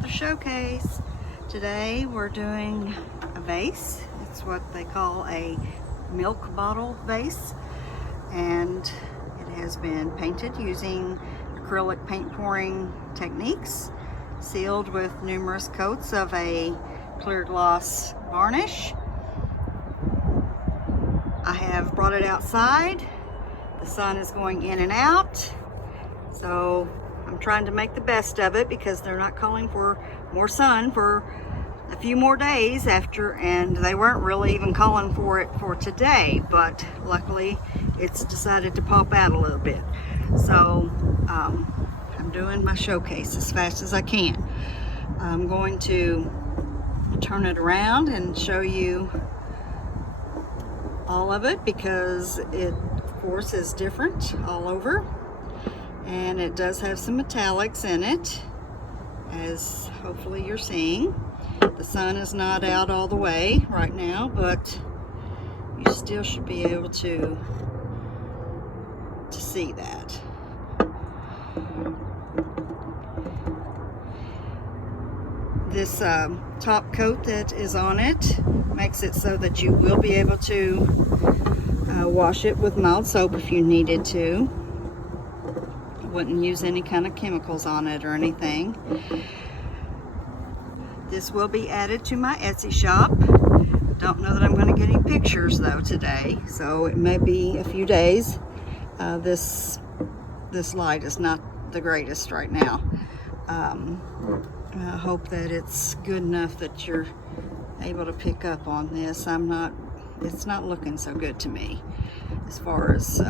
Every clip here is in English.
another showcase. Today we're doing a vase. It's what they call a milk bottle vase, and it has been painted using acrylic paint pouring techniques, sealed with numerous coats of a clear gloss varnish. I have brought it outside. The sun is going in and out, so I'm trying to make the best of it because they're not calling for more sun for a few more days after, and they weren't really even calling for it for today, but luckily it's decided to pop out a little bit. So I'm doing my showcase as fast as I can. I'm going to turn it around and show you all of it because it of course is different all over, and it does have some metallics in it, as hopefully you're seeing. The sun is not out all the way right now, but you still should be able to see that. This top coat that is on it makes it so that you will be able to wash it with mild soap if you needed to. I wouldn't use any kind of chemicals on it or anything. This will be added to my Etsy shop. Don't know that I'm going to get any pictures though today, so it may be a few days. This light is not the greatest right now. I hope that it's good enough that you're able to pick up on this. It's not looking so good to me, as far as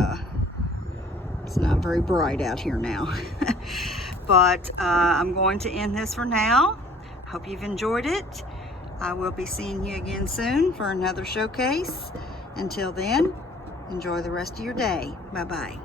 it's not very bright out here now. But I'm going to end this for now. Hope you've enjoyed it. I will be seeing you again soon for another showcase. Until then, enjoy the rest of your day. Bye-bye.